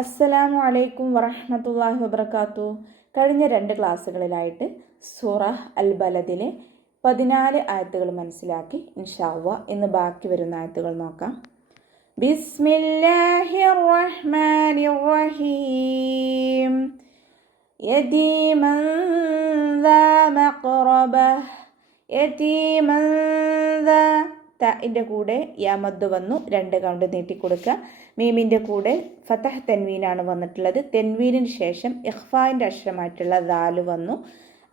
അസ്സലാമു അലൈക്കും വറഹ്മത്തുള്ളാഹി വബറകാതുഹു. കഴിഞ്ഞ 2 ക്ലാസ്സുകളിലായിട്ട് സൂറ അൽ ബലദിലെ 14 ആയത്തുകൾ മനസ്സിലാക്കി. ഇൻഷാ അല്ലാഹ് ഇന്ന് ബാക്കി വരുന്ന ആയത്തുകൾ നോക്കാം. ബിസ്മില്ലാഹിർ റഹ്മാനിർ റഹീം. യതീമൻ ദാ മഖറബ. യതീമൻ ദാ ന്റെ കൂടെ യാമദ് വന്നു, 2 കൗണ്ട് നീട്ടിക്കൊടുക്കുക. മീമിൻ്റെ കൂടെ ഫതഹ് തെൻവീനാണ് വന്നിട്ടുള്ളത്. തെൻവീനിന് ശേഷം ഇഖ്ഫാൻ്റെ അക്ഷരമായിട്ടുള്ള ദാല് വന്നു.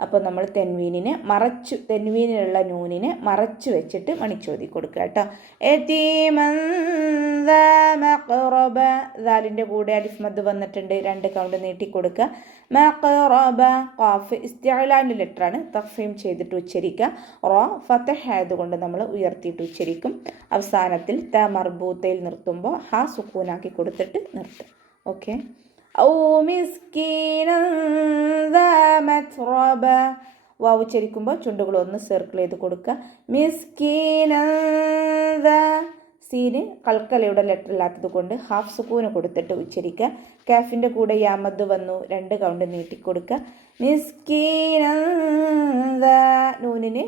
അപ്പോൾ നമ്മൾ തെൻവീനിലുള്ള നൂനിനെ മറച്ചു വെച്ചിട്ട് മണിച്ചോതി കൊടുക്കുക കേട്ടോ. ദാലിൻ്റെ കൂടെ അലിഫ് മദ് വന്നിട്ടുണ്ട്, 2 കൗണ്ട് നീട്ടിക്കൊടുക്കുക. മഖറബ ഖാഫ് ഇസ്തിഅലാൻ്റെ ലെറ്ററാണ്, തഖ്ഫീം ചെയ്തിട്ട് ഉച്ചരിക്കുക. റോ ഫതഹ് ആയതുകൊണ്ട് നമ്മൾ ഉയർത്തിയിട്ട് ഉച്ചരിക്കും. അവസാനത്തിൽ ത മർബൂത്തയിൽ നിർത്തുമ്പോൾ ഹ സുക്കൂനാക്കി കൊടുത്തിട്ട് നിർത്തും. ഓക്കെ. ഔ മിസ്കീനൻ ദാ മത്റബ. വാവ് ഉച്ചരിക്കുമ്പോൾ ചുണ്ടുകൾ ഒന്ന് സർക്കിൾ ചെയ്ത് കൊടുക്കുക. മിസ്കീനൻ ദാ സീന് കൽക്കലയുടെ ലെറ്റർ ഇല്ലാത്തത് കൊണ്ട് ഹാഫ് സുക്കൂന് കൊടുത്തിട്ട് ഉച്ചരിക്കുക. കാഫിൻ്റെ കൂടെ യാമദ് വന്നു, 2 കൗണ്ട് നീട്ടിക്കൊടുക്കുക. മിസ്കീനൻ ദാ നൂനിന്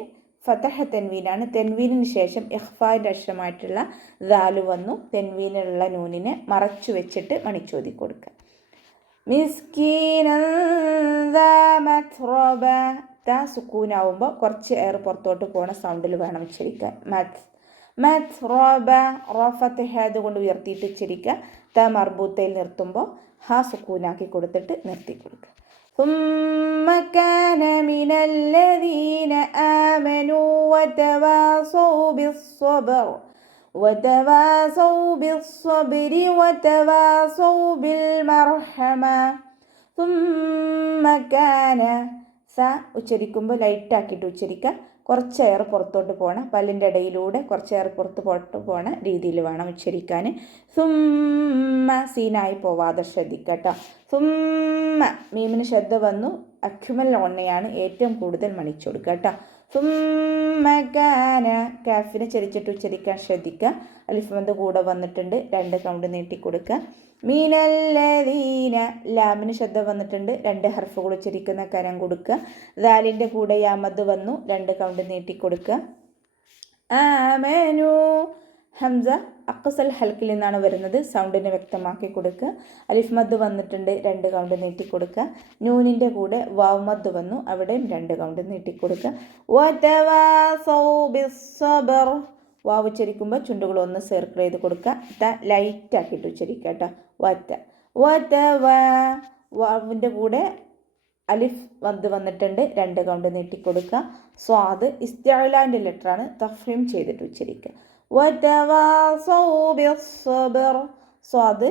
ഫതഹ തെൻവീനാണ്. തെൻവീനിന് ശേഷം ഇഖ്ഫാൻ്റെ അക്ഷരമായിട്ടുള്ള ദാല് വന്നു. തെൻവീനിലുള്ള നൂനിനെ മറച്ചു വെച്ചിട്ട് മണിച്ചോതി കൊടുക്കുക. മിസ്കീനൻ ദാ മത്റബ. ത സുക്കൂനാവുമ്പോൾ കുറച്ച് എയർ പുറത്തോട്ട് പോണ സൗണ്ടിൽ വേണം ഉച്ചരിക്കാൻ. മത്റബ റോ ഫതഹ ആയതുകൊണ്ട് ഉയർത്തിയിട്ട് ഉച്ചരിക്കുക. ത മർബൂത്തയിൽ നിർത്തുമ്പോൾ ഹ സുക്കൂനാക്കി കൊടുത്തിട്ട് നിർത്തി കൊടുക്കുക. ثم كان من الذين آمنوا وتواصوا بالصبر وتواصوا بالمرحمة. ثم كان സ ഉച്ചരിക്കുമ്പോൾ ലൈറ്റാക്കിയിട്ട് ഉച്ചരിക്കുക. കുറച്ച് എയർ പുറത്തോട്ട് പോകണം, പല്ലിൻ്റെ ഇടയിലൂടെ കുറച്ച് എയർ പുറത്തോട്ട് പോകണ രീതിയിൽ വേണം ഉച്ചരിക്കാൻ. സുമ്മ സീനായി പോവാതെ ശ്രദ്ധിക്കുക കേട്ടോ. സുമ്മ മീമിന് ശ്രദ്ധ വന്നു, അക്യുമൽ ഓണ്ണയാണ് ഏറ്റവും കൂടുതൽ മണിച്ചു കൊടുക്കുക കേട്ടോ. സുമ്മ കാന കാഫിനെ ചരിച്ചിട്ട് ഉച്ചരിക്കാൻ ശ്രദ്ധിക്കുക. അലിഫ് മദ് കൂടെ വന്നിട്ടുണ്ട്, 2 കൗണ്ട് നീട്ടിക്കൊടുക്കുക. മീനല്ലദീന ലാമിന് ശബ്ദ വന്നിട്ടുണ്ട്, 2 ഹർഫുകൾ ഉച്ചരിക്കുന്ന കരം കൊടുക്കുക. ദാലിൻ്റെ കൂടെ യാമദ് വന്നു, 2 കൗണ്ട് നീട്ടിക്കൊടുക്കുക. ആമനു ഹംസ അക്സൽ ഹൽക്കിൽ നിന്നാണ് വരുന്നത്, സൗണ്ടിനെ വ്യക്തമാക്കി കൊടുക്കുക. അലിഫ് മദ് വന്നിട്ടുണ്ട്, 2 കൗണ്ട് നീട്ടിക്കൊടുക്കുക. നൂനിൻ്റെ കൂടെ വാവ് മദ് വന്നു, അവിടെയും 2 കൗണ്ട് നീട്ടിക്കൊടുക്കുക. വതവാസൗ ബിസ്സബ്ർ വാവ് ഉച്ചരിക്കുമ്പോൾ ചുണ്ടുകൾ ഒന്ന് സർക്കിൾ ചെയ്ത് കൊടുക്കുക. ലൈറ്റ് ആക്കിയിട്ട് ഉച്ചരിക്കുക കേട്ടോ. വാവിൻ്റെ കൂടെ അലിഫ് വന്നിട്ടുണ്ട്, 2 കൗണ്ട് നീട്ടിക്കൊടുക്കുക. സ്വാദ് ഇസ്തിഅലാൻ്റെ ലെറ്ററാണ്, തഫ്ഹീം ചെയ്തിട്ട് ഉച്ചരിക്കുക. സ്വാദ്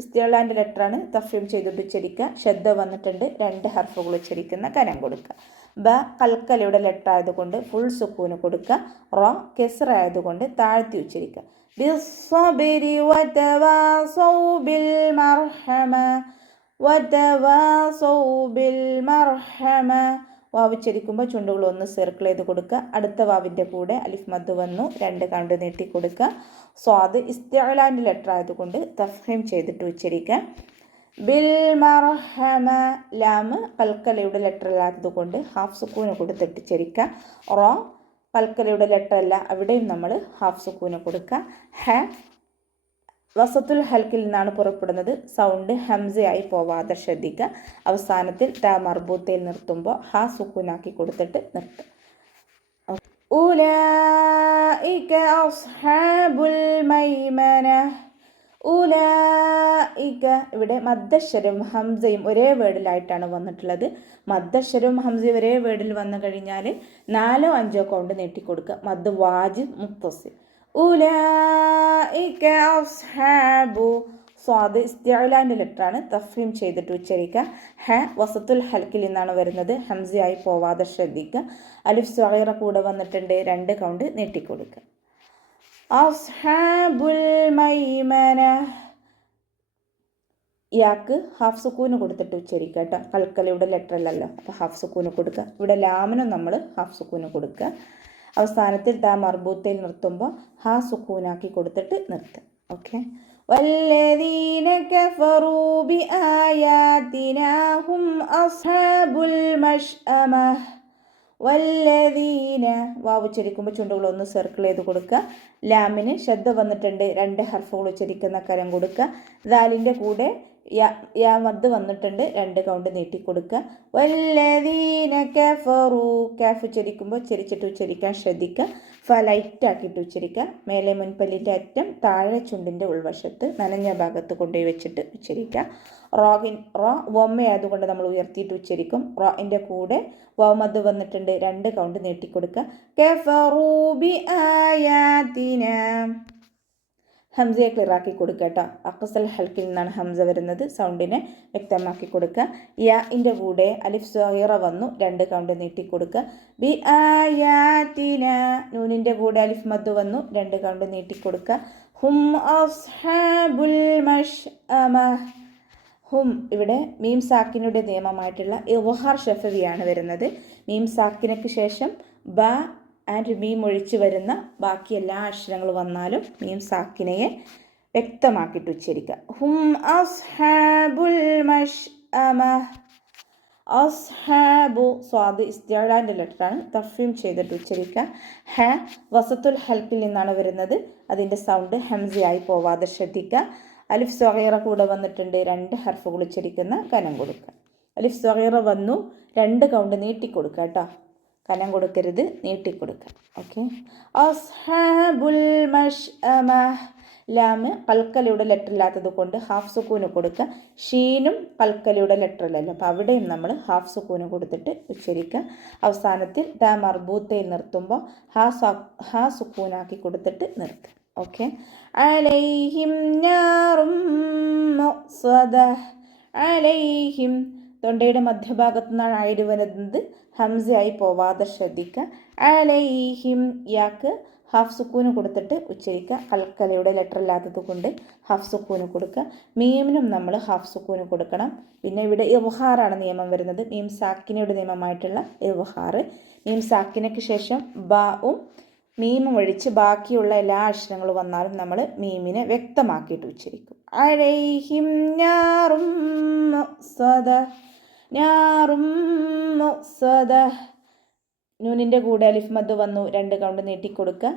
ഇസ്തിഅലാൻ്റെ ലെറ്ററാണ്, തഫ്ഹീം ചെയ്തിട്ട് ഉച്ചരിക്കുക. ശബ്ദ വന്നിട്ടുണ്ട്, 2 ഹർഫുകൾ ഉച്ചരിക്കുന്ന കനം കൊടുക്കുക. ബ കൽക്കലയുടെ ലെറ്റർ ആയതുകൊണ്ട് ഫുൾ സുക്കൂന് കൊടുക്കുക. റോ കെസ്റ ആയതുകൊണ്ട് താഴ്ത്തി ഉച്ചരിക്കുക. ബിസ്സബരി വതവാസൗ ബിൽ മർഹമ. വതവാസൗ ബിൽ മർഹമ വാവ് ഉച്ചരിക്കുമ്പോൾ ചുണ്ടുകൾ ഒന്ന് സർക്കിൾ ചെയ്ത് കൊടുക്കുക. അടുത്ത വാവിൻ്റെ കൂടെ അലിഫ് മദ് വന്നു, 2 കൗണ്ട് നീട്ടി കൊടുക്കുക. സ്വാദ് ഇസ്തിഅലാൻ്റെ ലെറ്റർ ആയതുകൊണ്ട് തഫ്ഹീം ചെയ്തിട്ട് ഉച്ചരിക്കുക. ബിൽ മർഹമ ലാമ് കൽക്കലയുടെ ലെറ്റർ അല്ലാത്തത് കൊണ്ട് ഹാഫ് സുക്കൂന് കൊടുത്തിട്ട് ഉച്ചരിക്കുക. റോ കൽക്കലയുടെ ലെറ്റർ അല്ല, അവിടെയും നമ്മൾ ഹാഫ് സുക്കൂന് കൊടുക്കുക. ഹ വസത്തുൽ ഹൽക്കിൽ നിന്നാണ് പുറപ്പെടുന്നത്, സൗണ്ട് ഹംസയായി പോവാതെ ശ്രദ്ധിക്കുക. അവസാനത്തിൽ ത മർബൂത്തയിൽ നിർത്തുമ്പോൾ ഹ സുക്കൂനാക്കി കൊടുത്തിട്ട് നിർത്തും. ഉലൈക അസ്ഹാബുൽ മൈമന. ഉലൈക ഇവിടെ മദ്ദശ്ശരവും ഹംസയും ഒരേ വേർഡിലായിട്ടാണ് വന്നിട്ടുള്ളത്. മദ്ദശ്ശരവും ഹംസയും ഒരേ വേർഡിൽ വന്നു കഴിഞ്ഞാൽ 4 or 5 കൗണ്ട് നീട്ടിക്കൊടുക്കുക. മദ് വാജിബ് മുത്തസിൽ. ഉലൈക അസ്ഹാബു സ്വാദ് ഇസ്തിഅലാൻ്റെ ലെറ്ററാണ്, തഫ്ഹീം ചെയ്തിട്ട് ഉച്ചരിക്കുക. ഹ വസത്തുൽ ഹൽക്കിൽ നിന്നാണ് വരുന്നത്, ഹംസയായി പോവാതെ ശ്രദ്ധിക്കുക. അലിഫ് സ്വഗീറ കൂടെ വന്നിട്ടുണ്ട്, 2 കൗണ്ട് നീട്ടിക്കൊടുക്കുക. അസ്ഹാബുൽ മൈമന യാക്ക് ഹാഫ് സുക്കൂന് കൊടുത്തിട്ട് ഉച്ചരിക്കുക കേട്ടോ. കൽക്കലയുടെ ലെറ്റർ അല്ലല്ലോ, അപ്പോൾ ഹാഫ് സുക്കൂന് കൊടുക്കുക. ഇവിടെ ലാമിനും നമ്മൾ ഹാഫ് സുക്കൂന് കൊടുക്കുക. അവസാനത്തിൽ ത മർബൂത്തയിൽ നിർത്തുമ്പോൾ ഹ സുക്കൂനാക്കി കൊടുത്തിട്ട് നിർത്തുക. ഓക്കെ. والذين كفروا بآياتنا هم أصحاب المشأمة. വല്ലദീന വാവ് ഉച്ചരിക്കുമ്പോൾ ചുണ്ടുകളൊന്ന് സർക്കിൾ ചെയ്ത് കൊടുക്കുക. ലാമിന് ശബ്ദ വന്നിട്ടുണ്ട്, 2 ഹർഫുകൾ ഉച്ചരിക്കുന്ന കരം കൊടുക്കുക. ദാലിൻ്റെ കൂടെ യാ മദ് വന്നിട്ടുണ്ട്, 2 കൗണ്ട് നീട്ടിക്കൊടുക്കുക. വല്ലദീന കഫറു കാഫ് ഉച്ചരിക്കുമ്പോൾ ചെരിച്ചിട്ട് ഉച്ചരിക്കാൻ ശ്രദ്ധിക്കുക. ലൈറ്റ് ആക്കിയിട്ട് ഉച്ചരിക്കുക. മേലെ മുൻപല്ലിൻ്റെ അറ്റം താഴെ ചുണ്ടിൻ്റെ ഉൾവശത്ത് നനഞ്ഞ ഭാഗത്ത് കൊണ്ടുപോയി വെച്ചിട്ട് ഉച്ചരിക്കുക. റോ വൊമ്മയായതുകൊണ്ട് നമ്മൾ ഉയർത്തിയിട്ട് ഉച്ചരിക്കും. റോൻ്റെ കൂടെ വമദ് വന്നിട്ടുണ്ട്, 2 കൗണ്ട് നീട്ടിക്കൊടുക്കുക. കഫറൂ ബിആയാതിന. ഹംസയെ ക്ലിയർ ആക്കി കൊടുക്കുക കേട്ടോ. അഖ്സൽ ഹൽക്കിൽ നിന്നാണ് ഹംസ വരുന്നത്. സൗണ്ടിനെ വ്യക്തമാക്കി കൊടുക്കുക. യാഇൻ്റെ കൂടെ അലിഫ് സ്വഗീറ വന്നു, 2 കൗണ്ട് നീട്ടിക്കൊടുക്കുക. ബിആയാതിന. നൂനിൻ്റെ കൂടെ അലിഫ് മദ് വന്നു, 2 കൗണ്ട് നീട്ടിക്കൊടുക്കുക. ഹും അസ്ഹാബുൽ മഷ്അമ. ഹും ഇവിടെ മീം സാക്കിനുടെ നിയമമായിട്ടുള്ള ഇദ്ഹാർ ഷഫവിയാണ് വരുന്നത്. മീം സാക്കിനക്ക് ശേഷം ബ ആൻഡ് മീം ഒഴിച്ച് വരുന്ന ബാക്കി എല്ലാ അക്ഷരങ്ങളും വന്നാലും മീം സാക്കിനയെ വ്യക്തമാക്കിയിട്ട് ഉച്ചരിക്കുക. ഹും അസ്ഹാബുൽ മഷ്അമ. അസ്ഹാബു സ്വാദ് ഇസ്തിഅലാൻ്റെ ലെറ്ററാണ്, തഫ്വീം ചെയ്തിട്ട് ഉച്ചരിക്കുക. ഹ വസത്തുൽ ഹൽക്കിൽ നിന്നാണ് വരുന്നത്. അതിൻ്റെ സൗണ്ട് ഹംസയായി പോവാതെ ശ്രദ്ധിക്കുക. അലിഫ് സ്വഗീറ കൂടെ വന്നിട്ടുണ്ട്, 2 ഹർഫുകൾ ഉച്ചരിക്കുന്ന കനം കൊടുക്കുക. അലിഫ് സ്വഗീറ വന്നു, 2 കൗണ്ട് നീട്ടിക്കൊടുക്കുക കേട്ടോ. കനം കൊടുക്കരുത്, നീട്ടിക്കൊടുക്കുക. ഓക്കെ. അസ്ഹാബുൽ മഷ്അമ. ലാമ് കൽക്കലയുടെ ലെറ്റർ ഇല്ലാത്തത് കൊണ്ട് ഹാഫ് സുക്കൂന് കൊടുക്കുക. ഷീനും കൽക്കലയുടെ ലെറ്റർ അല്ലല്ലോ, അപ്പോൾ അവിടെയും നമ്മൾ ഹാഫ് സുക്കൂന് കൊടുത്തിട്ട് ഉച്ചരിക്കുക. അവസാനത്തിൽ ദ മർബൂത്തയിൽ നിർത്തുമ്പോൾ ഹാ സുക്കൂനാക്കി കൊടുത്തിട്ട് നിർത്തുക. ഓക്കെ. അലൈഹിം നാറും മുഅ്സദ. അലൈഹിം തൊണ്ടയുടെ മധ്യഭാഗത്തു നിന്നാണ് ആയിര് വരുന്നത്, ഹംസയായി പോവാതെ ശ്രദ്ധിക്കുക. അലൈഹിം യാക്ക് ഹാഫ് സുക്കൂന് കൊടുത്തിട്ട് ഉച്ചരിക്കുക. കൽക്കലയുടെ ലെറ്റർ ഇല്ലാത്തത് കൊണ്ട് ഹാഫ് സുക്കൂന് കൊടുക്കുക. മീമിനും നമ്മൾ ഹാഫ് സുക്കൂന് കൊടുക്കണം. പിന്നെ ഇവിടെ ഇദ്ഹാറാണ് നിയമം വരുന്നത്, മീം സാക്കിനയുടെ നിയമമായിട്ടുള്ള ഇദ്ഹാർ. മീം സാക്കിനയ്ക്ക് ശേഷം ബാവും മീമും ഒഴിച്ച് ബാക്കിയുള്ള എല്ലാ അക്ഷരങ്ങളും വന്നാലും നമ്മൾ മീമിനെ വ്യക്തമാക്കിയിട്ട് ഉച്ചരിക്കും. അലൈഹിം നാറും മുഅ്സദ. നാറും മുഅ്സദ. നൂനിൻ്റെ കൂടെ അലിഫ് മദ് വന്നു, 2 കൗണ്ട് നീട്ടിക്കൊടുക്കുക.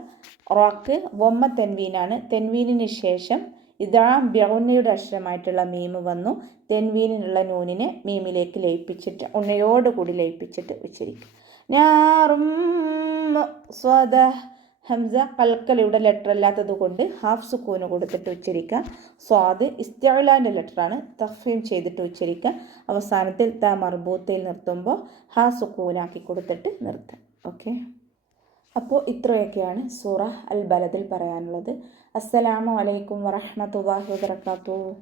റോക്ക് വൊമ്മ തെൻവീനാണ്. തെൻവീനിന് ശേഷം ഇദാം ബിഉന്നയുടെ അക്ഷരമായിട്ടുള്ള മീം വന്നു. തെൻവീനിനുള്ള നൂനിനെ മീമിലേക്ക് ലയിപ്പിച്ചിട്ട് ഉണ്ണയോടുകൂടി ലയിപ്പിച്ചിട്ട് ഉച്ചരിക്കും. നാറും മുഅ്സദ. ഹംസ കൽക്കലയുടെ ലെറ്റർ അല്ലാത്തത് കൊണ്ട് ഹാഫ് സുക്കൂന് കൊടുത്തിട്ട് ഉച്ചരിക്കുക. സ്വാദ് ഇസ്തിഅലാൻ്റെ ലെറ്ററാണ്, തഫ്വീം ചെയ്തിട്ട് ഉച്ചരിക്കുക. അവസാനത്തിൽ ത മർബൂത്തയിൽ നിർത്തുമ്പോൾ ഹാ സുക്കൂനാക്കി കൊടുത്തിട്ട് നിർത്തുക. ഓക്കെ. അപ്പോൾ ഇത്രയൊക്കെയാണ് സൂറ അൽ ബലദിൽ പറയാനുള്ളത്. അസ്സലാമു അലൈക്കും വറഹ്മത്തുള്ളാഹി വബറകാതുഹു.